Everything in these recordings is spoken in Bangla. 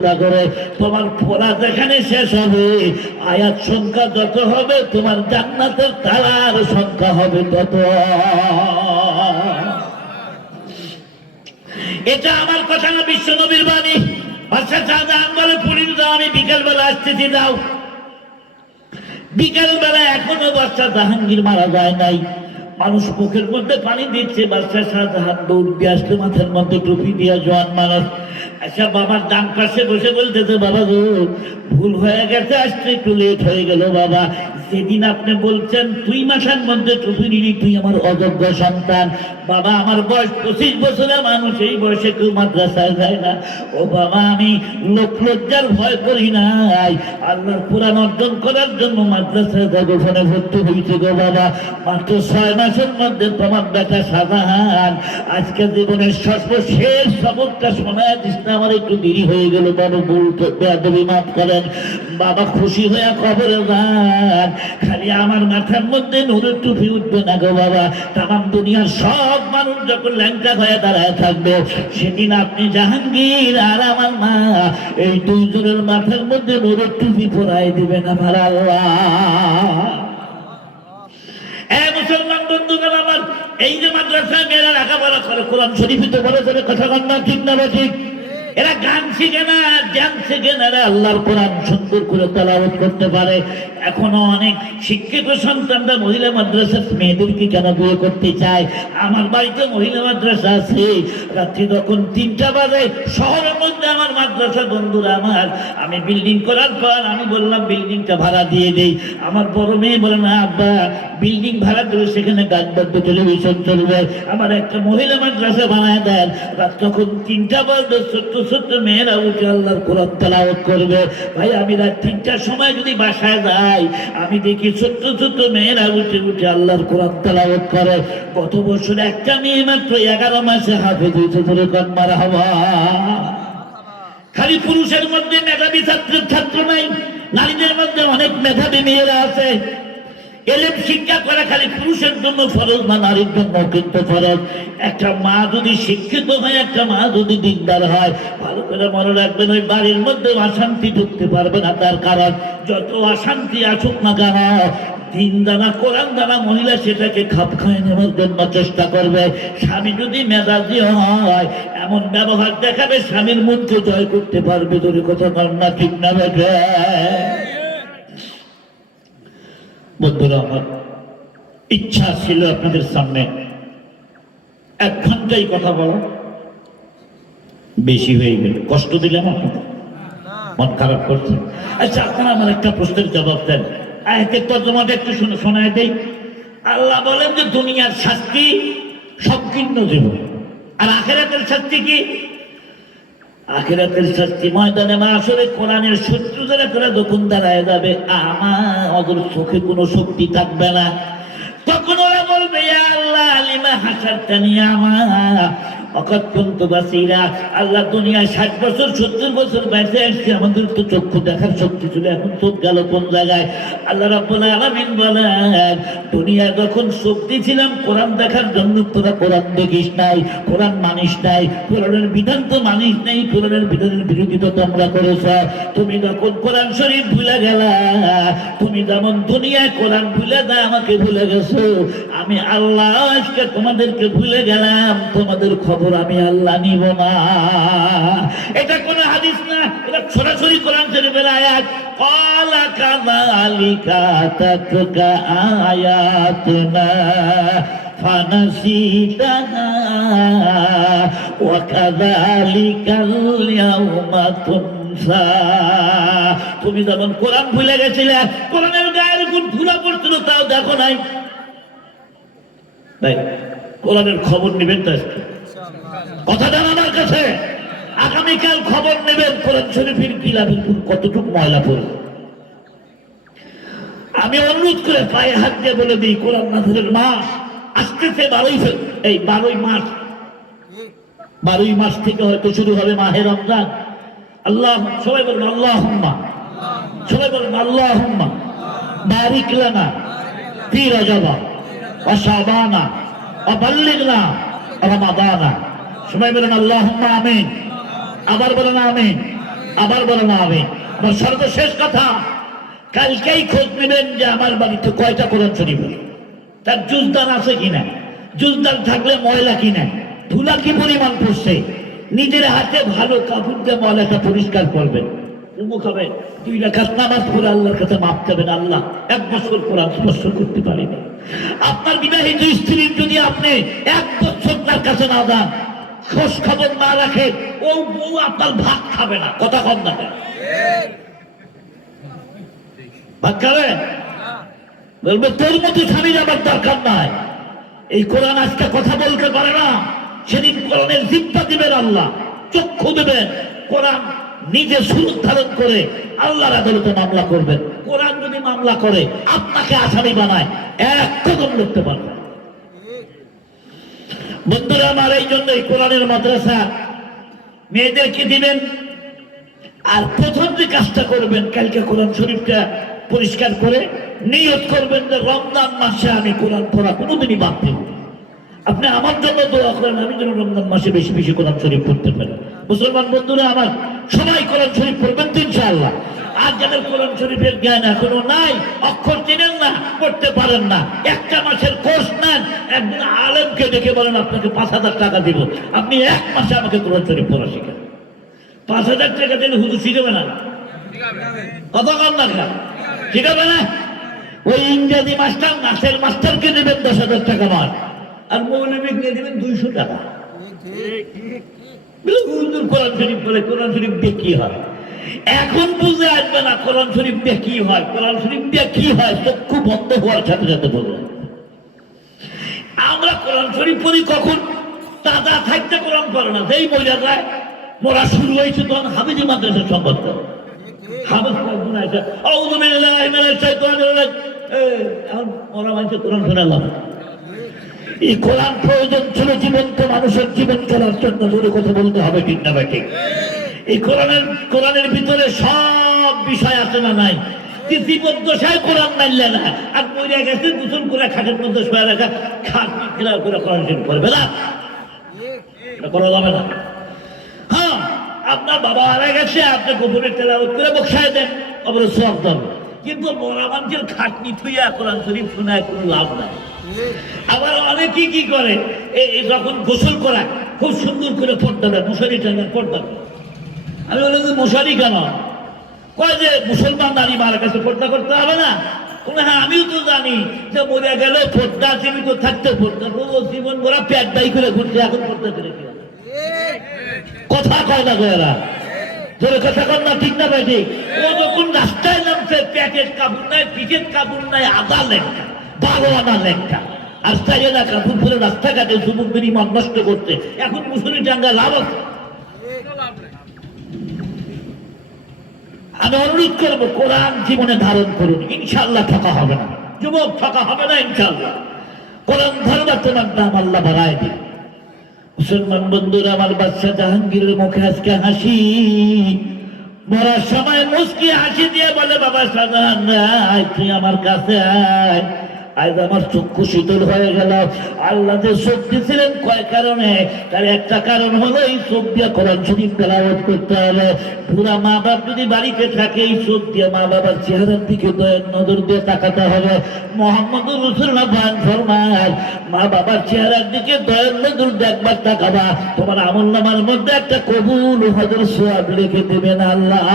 করে, তোমার পড়া যেখানে শেষ হবে, আয়াত সংখ্যা যত হবে, তোমার জান্নাতের তালার সংখ্যা হবে তত। এটা আমার কথা না, বিশ্ব নবীর বাণী। বাচ্চা শাহজাহান বলে পুলিশ দাও, আমি বিকেল বেলা আসতেছি দাও বিকেল বেলা এখনও বাচ্চা জাহাঙ্গীর মারা যায় নাই। মানুষ মুখের মধ্যে পানি দিচ্ছে, বাচ্চা শাহজাহান দৌড় দিয়ে আসলে মাথার মধ্যে টুপি দিয়া জোয়ান মানুষ আচ্ছা বাবার ডান পাশে বসে বলতেছে, বাবা গো ভুল হয়ে গেছে, আসতে একটু লেট হয়ে গেল বাবা। সেদিন আপনি বলছেন তুই মাসের মধ্যে নিলি, তুই আমার অযোগ্য সন্তান। বাবা, আমার বয়স পঁচিশ বছরের মানুষ, এই বয়সে কেউ মাদ্রাসায় যায় না। ও বাবা, আমি লোক লজ্জার ভয় করি নাই। আল্লাহর কোরআন অর্জন করার জন্য মাদ্রাসায় গবেষণে ভর্তি হয়েছে গো বাবা। মাত্র ছয় মাসের মধ্যে তোমার বেটা সাজাহান আজকে জীবনের সর্বশেষ সবকটা শোনায় দিস না আমার একটু দেরি হয়ে গেল, বাবা বেয়াদবি মাফ করেন বাবা খুশি হয়ে খবরে যান। খালি আমার মাথার মধ্যে নুরের টুপি উঠবে না গো বাবা। তাম দুনিয়ার সব মানুষ যখন ল্যাংটা হয়ে দাঁড়ায় থাকবে, সেদিন আপনি জাহাঙ্গীর আর আমার মা এই দুইজনের মাথার মধ্যে নুরের টুপি পরাই দিবেন আমার আল্লাহ। এই যে মাদ্রাসায় মেয়েরা লেখাপড়া করে, কোরআন শরীফ তো বলে কথা কন না, ঠিক না ঠিক? এরা গান শিখে না, জ্ঞান শিখে না, এরা আল্লাহর কোরআন সুন্দর করে তালাবত করতে পারে। এখনও অনেক শিক্ষিত সন্তানরা মহিলা মাদ্রাসার মেয়েদেরকে কেন বিয়ে করতে চায়? আমার বাড়িতে মহিলা মাদ্রাসা আছে। রাত্রি তখন তিনটা বাজে, শহরের মধ্যে আমার মাদ্রাসা বন্ধুরা আমার। আমি বিল্ডিং করার পর আমি বললাম বিল্ডিংটা ভাড়া দিয়ে দেই। আমার বড় মেয়ে বলে, না আব্বা বিল্ডিং ভাড়া করে সেখানে গান বাদ্য টেলিভিশন চলবে। আমার একটা মহিলা মাদ্রাসা বানায় দেন। রাত তখন তিনটা বাজবে ছোট্ট ছোট্ট মেয়েরা উঠে আল্লাহর কোরআন করবে। ভাই, আমি রাত তিনটার সময় যদি বাসায় যাই, আমি দেখি ছোট্ট ছোট্ট মেয়েরা উঠে উঠে আল্লাহর কোরআন করে। গত বছর একটা মেয়ে মাত্র এগারো মাসে ধরে কন মারা হওয়া। খালি পুরুষের মধ্যে মেধাবী ছাত্র ছাত্র নাই, নারীদের মধ্যে অনেক মেধাবী মেয়েরা আছে। এলেম শিক্ষা করা খালি পুরুষের জন্য ফরজ না নারীর জন্য কিন্তু ফরজ। একটা মা যদি শিক্ষিত হয়, একটা মা যদি দিকদার হয়, ভালো করে মনে রাখবেন, ওই বাড়ির মধ্যে অশান্তি ঢুকতে পারবে না তার কারণ। যত অশান্তি আসুক না কেন দিন দানা কোরআন দানা মহিলা সেটাকে খাপ খায় নেওয়ার জন্য চেষ্টা করবে। স্বামী যদি মেজাজি হয়, এমন ব্যবহার দেখাবে, স্বামীর মনকে জয় করতে পারবে, যদি কথা না, ঠিক না বেঠে বন্ধুরা আমার ইচ্ছা ছিল আপনাদের সামনে এক ঘন্টাই কথা বলা। বেশি হয়ে গেল। কষ্ট দিলাম আপনাদের। মন খারাপ করছে আচ্ছা আপনারা আমার একটা প্রশ্নের জবাব দেন। আয়াতের একটু শুনে শোনায় দেই। আল্লাহ বলেন যে, দুনিয়ার শাস্তি সংকীর্ণ জীবন। আর আখেরাতের শাস্তি কি? আখেরাতের শাস্তি ময়দানে আসলে কোরআনের শত্রু যারা করে যখন দাঁড়ায় যাবে। আমার অদর চোখে কোনো শক্তি থাকবে না। তখন ওরা বলবে আল্লাহ, আলিমা হাসার টানি আমার অকত্যন্ত বাসিরা আল্লাহ দুনিয়ায় ষাট বছর, সত্তর বছর বেঁচে আসছে। আমাদের তো চক্ষু দেখার শক্তি ছিল এখন চোখ গেল কোন জায়গায়? আল্লাহ রাব্বুল আলামিন বলেন, দুনিয়ায় যখন শক্তি ছিলাম, কোরআন দেখার জন্য তোরা কোরআন দেখিস নাই, কোরআন মানিস নাই, কোরআনের বিধান তো মানিস নাই, কোরআনের বিধানের বিরোধিতা তোমরা করেছ। তুমি যখন কোরআন শরীফ ভুলে গেলা, তুমি যেমন দুনিয়ায় কোরআন ভুলে দা আমাকে ভুলে গেছো, আমি আল্লাহ আজকে তোমাদেরকে ভুলে গেলাম, তোমাদের খবর আমি আল্লাহ নিব না এটা কোন হাদিস না এটা সরাসরি কোরআন শরীফের আয়াত قال كذلك أتتك آياتنا فنسيتها وكذلك اليوم تنسى তুমি যেমন কোরআন ভুলে গেছিলে কোরআনের গায়ের গুণ ধুলা পড়ছিল তাও দেখো নাই তাই কোরআনের খবর নেবেন তো আজকে কথা দেন আমার কাছে, আগামীকাল খবর নেবেন কোরআন শরীফের কিলাবিলপুর কতটুকু ময়লা পড়ে। আমি অনুরোধ করে পায়ে হাত দিয়ে বলে দিই, কোরআন নাথের মাস আসতেছে বারোই এই বারোই মাস বারোই মাস থেকে হয়তো শুরু হবে মাহে রমজান। আল্লাহ সবাই বলুন আল্লাহ হুম্মা সবাই বলুন আল্লাহ হুম্মা বারিক লানা ফি ওয়া শাবানা ওয়া সবাই বলেন আল্লাহ আমিন। আবার বলেন, আমিন। আবার বলো না আমি আমার সর্বশেষ কথা, কালকেই খোঁজ নেবেন যে আমার বাড়িতে কয়টা কোরআন। তার জুজদান আছে কিনা জুজদান থাকলে ময়লা কিনা ধুলা কি পরিমাণ পড়ছে? নিজের হাতে ভালো কাপড় দিয়ে ময়লাটা পরিষ্কার করবেন। মুখ হবে। দুই রাখাত নামাজ পড়ে আল্লাহর কাছে মাপ চাবেন, আল্লাহ, এক বছর কোরআন স্পর্শ করতে পারিনি আপনার বিবাহিত স্ত্রীর যদি আপনি এক বছর তার কাছে না যান খোঁজ খবর না রাখেন ও বউ আপনার ভাত খাবে না। কথা কম না তোর মতো স্বামীর আমার দরকার নাই। এই কোরআন আজকে কথা বলতে পারে না। সেদিন কোরআনের জিব্বা দিবেন আল্লাহ, চক্ষু দেবেন। কোরআন নিজে সুর ধারণ করে আল্লাহর আদালতে মামলা করবেন। কোরআন যদি মামলা করে, আপনাকে আসামি বানায়, এক কদম করতে পারবে বন্ধুরা, আমার এই জন্য এই কোরআনের মাদ্রাসা মেয়েদেরকে দিবেন? আর প্রথম যে কাজটা করবেন, কালকে কোরআন শরীফটা পরিষ্কার করে নিয়ত করবেন যে রমজান মাসে আমি কোরআন পড়া কোনোদিনই বাদ দেব আপনি আমার জন্য দোয়া করেন, আমি যেন রমজান মাসে বেশি বেশি কোরআন শরীফ পড়তে পারি। মুসলমান বন্ধুরা, আমার সবাই কোরআন শরীফ পড়বেন ইনশাআল্লাহ। আর যাদের কোরআন শরীফের জ্ঞান এখনও নাই, অক্ষর চিনেন না, পড়তে পারেন না। একটা মাসের কোর্স নেন, একজন আলেমকে ডেকে বলেন, আপনাকে পাঁচ হাজার টাকা দিব। আপনি এক মাসে আমাকে কোরআন শরীফ পড়া শিখেন। পাঁচ হাজার টাকা দিলে হুজুর শিখাবে না? কত কম না শিখাবে না? ওই ইংরেজি মাস্টার নাচের মাস্টারকে দেবেন দশ হাজার টাকা মার আর মৌলবীকে দেবেন দুইশো টাকা। আমরা কোরআন শরীফ পড়ি কখন? তাজা থাকতে কোরআন পড়ে না। যেই বোঝা যায় মোরা শুরু হয়েছে তখন হাবিজি মাদ্রাসার সম্পর্ক হাবিজ কয়েকজন আছে, আউযু এখন মোরা কোরআন শোনালাম এই কোরআন প্রয়োজন ছিল জীবন্ত মানুষের জীবন চলার জন্য। জোরে কথা বলতে হবে ঠিক না ঠিক? এই কোরআনের কোরআনের ভিতরে সব বিষয় আছে না নাই? কোরআন আর গেছে, গোসল করে খাটের মধ্যে খেলা করে কোরআন করবে না? হ্যাঁ আপনার বাবা হারা গেছে করে কিন্তু মরা মানুষের খাটনি থুইয়া কোরআন শরীফ শোনায় কোনো লাভ নাই। আবার অনেকে কি করে? যখন গোসল করা খুব সুন্দর করে পর্দা দেয় মশারি টানার পর্দা। আমি বললাম যে মশারি কেন? কয় যে, মুসলমান নারী মারা কাছে পর্দা করতে হবে না? হ্যাঁ আমিও তো জানি যে মরে গেলে পর্দা, জীবিত থাকতে পর্দা। করব জীবন ভরা প্যাট দায়ী করে ঘুরছে, এখন পর্দা করে কথা কয় না গোয়েরা তোর কথা কর না, ঠিক না ভাই ও যখন রাস্তায় নামছে প্যাকেট কাপড় নাই পিঠের কাপড় নাই, আদা লেখা। আনা লেখা। তাই না রাস্তাঘাটে যুবকদের ইমান নষ্ট করতে। এখন জাঙ্গা লাভ আছে। আমি অনুরোধ করব, কোরআন জীবনে ধারণ করুন। ইনশাল্লাহ ঠকা হবে না। যুবক, ঠকা হবে না ইনশাল্লাহ কোরআন ধরবা তোমার আল্লাহ বাড়ায় দিন। মুসলমান বন্ধুরা, আমার বাচ্চা জাহাঙ্গীরের মুখে আজকে হাসি। মরার সময় মুসকি হাসি দিয়ে বলে, বাবা সাজাহান রায় তুই আমার কাছে আয়। আজ আমার চক্ষু শীতল হয়ে গেল। আল্লাহ যে চোখ দিয়েছিলেন কয় কারণে? তার একটা কারণ হলো, এই চোখ দিয়ে কোরআন শরীফ তেলাওয়াত করতে হবে। পুরা মা বাপ যদি বাড়িতে থাকে, এই চোখ মা বাবার চেহারার দিকে দয়ের নজর দিয়ে তাকাতে হবে। মোহাম্মদ রসুল্লাহ ভান ফরমায় মা বাবার চেহারার দিকে দয়ের নজর দিয়ে একবার তাকাবা। তোমার আমল নামার মধ্যে একটা কবুল হজর সোয়াব লিখে দেবেন আল্লাহ।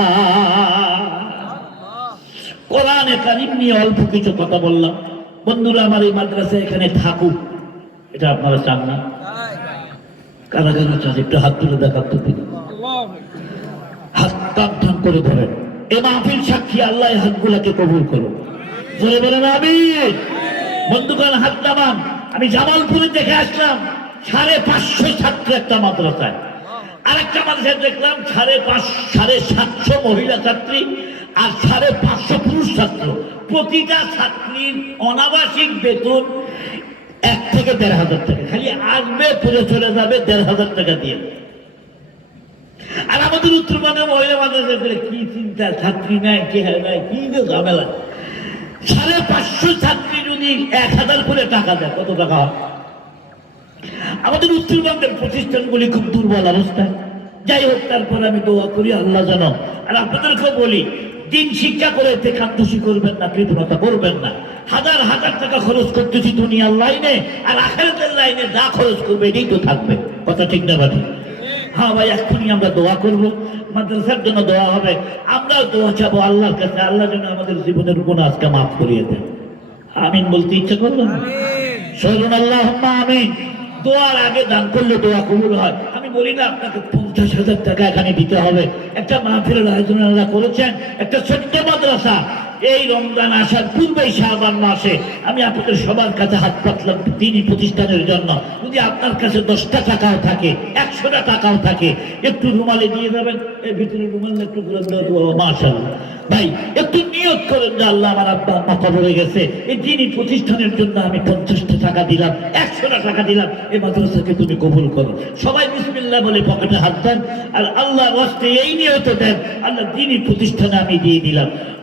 কোরআনে কারিম নিয়ে অল্প কিছু কথা বললাম। বন্ধুরা, আমার এই মাদ্রাসা এখানে থাকুক। এটা আপনারা চান না? কারা কারা চান একটু হাত তুলে দেখার তো দিন হাত করে ধরেন। এ মাহফিল সাক্ষী, আল্লাহ হাতগুলাকে কবুল করুন জোরে বলেন আমি বন্ধুগণ, হাত নামান। আমি জামালপুরে দেখে আসলাম, সাড়ে পাঁচশো ছাত্র একটা মাদ্রাসায়। আরেকটা মাদ্রাসায় দেখলাম, সাড়ে পাঁচ, সাড়ে সাতশো মহিলা ছাত্রী আর সাড়ে পাঁচশো পুরুষ ছাত্র। প্রতিটা ছাত্রীর অনাবাসিক বেতন এক থেকে দেড় হাজার টাকা। খালি আসবে পুরে চলে যাবে দেড় হাজার টাকা দিয়ে। আর আমাদের উত্তরবঙ্গে মহিলা মাদ্রাসা কি চিন্তা, ছাত্রী নাই, কে নাই, কি ঝামেলা। সাড়ে পাঁচশো ছাত্রী যদি এক হাজার করে টাকা দেয়, কত টাকা হয়? আমাদের উত্তরবঙ্গের প্রতিষ্ঠানগুলি খুব দুর্বল অবস্থায় যাই হোক, তারপর আমি দোয়া করি, আল্লাহ জানো আর আপনাদেরকে বলি দিন শিক্ষা করে এতে কান্দুষি করবেন না কৃতজ্ঞতা করবেন না। হাজার হাজার টাকা খরচ করতেছি দুনিয়ার লাইনে আর আখেরাতের লাইনে যা খরচ করবে এটাই তো থাকবে। কথা ঠিক না বাটি হ্যাঁ ভাই এক্ষুনি আমরা দোয়া করব। মাদ্রাসার জন্য দোয়া হবে। আমরাও দোয়া চাবো আল্লাহর কাছে। আল্লাহ যেন আমাদের জীবনের গুণ আজকে মাফ করিয়ে দেন। আমিন বলতে ইচ্ছা করলেন সরুন আল্লাহ আমিন। দোয়ার আগে দান করলে দোয়া কবুল হয়। আমি বলি না, আপনাকে পঞ্চাশ হাজার টাকা এখানে দিতে হবে। একটা মাহফিলের আয়োজন করেছেন, একটা ছোট্ট মাদ্রাসা। এই রমজান আসার পূর্বেই শাহবান মাসে আমি আপনাদের সবার কাছে হাত পাতলাম তিনি প্রতিষ্ঠানের জন্য। যদি আপনার কাছে দশটা টাকাও থাকে, একশোটা টাকাও থাকে, একটু রুমালে দিয়ে যাবেন, এর ভিতরে রুমাল একটু মাসাল ভাই, একটু নিয়ত করেন যে আল্লাহ আমার আব্বা আম্মা কবরে গেছে। এই দিনই প্রতিষ্ঠানের জন্য আমি পঞ্চাশটা টাকা দিলাম, একশোটা টাকা দিলাম, এই মাদ্রাসাকে তুমি কবুল করো। সবাই বিসমিল্লাহ বলে পকেটে হাত দেন, আর আল্লাহ রাস্তে এই নিয়ত দেন, আল্লাহ দিনই প্রতিষ্ঠানে আমি দিয়ে দিলাম।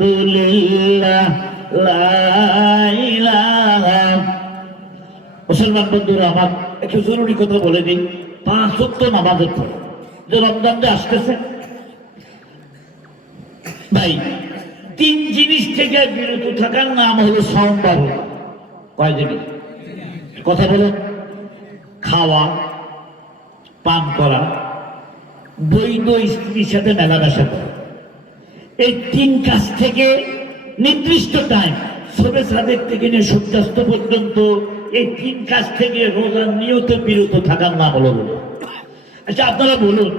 ওয়ালহামদুলিল্লাহ মুসলমান বন্ধুরা, আমার একটু জরুরি কথা বলে দিই। পাঁচ সত্য নামাজের পর, যে রমজান যে আসতেছে, ভাই, তিন জিনিস থেকে বিরত থাকার নাম হলো সোমবার। কয় জিনিস কথা বলেন খাওয়া, পান করা, বৈধ স্ত্রীর সাথে মেলামেশা করা। এই তিন কাজ থেকে নির্দিষ্ট টাইম সবে সাদের থেকে নিয়ে সূর্যাস্ত পর্যন্ত এই তিন কাজ থেকে রোজার নিয়ত বিরত থাকার নাম হলো রোজা। আচ্ছা আপনারা বলুন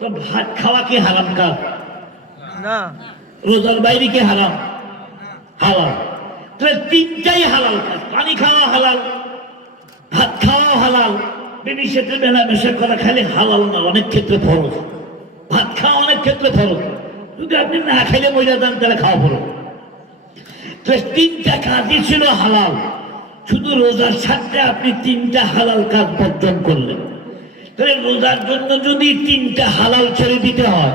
তো ভাত খাওয়া কি হারাম কাজ? না। রোজার বাইরে কি হারাম? হালাল। তাহলে তিনটাই হালাল কাজ। পানি খাওয়া হালাল ভাত খাওয়া হালাল বিবির সাথে মেলামেশা করা খালি হালাল না অনেক ক্ষেত্রে ফরজ। ভাত খাওয়া অনেক ক্ষেত্রে ফরজ। যদি আপনি না খেলে মজা দেন, তাহলে খাওয়া পড়ো তো তিনটা কাজই ছিল হালাল। শুধু রোজার সাথে আপনি তিনটা হালাল কাজ বর্জন করলেন। তাহলে রোজার জন্য যদি তিনটা হালাল ছেড়ে দিতে হয়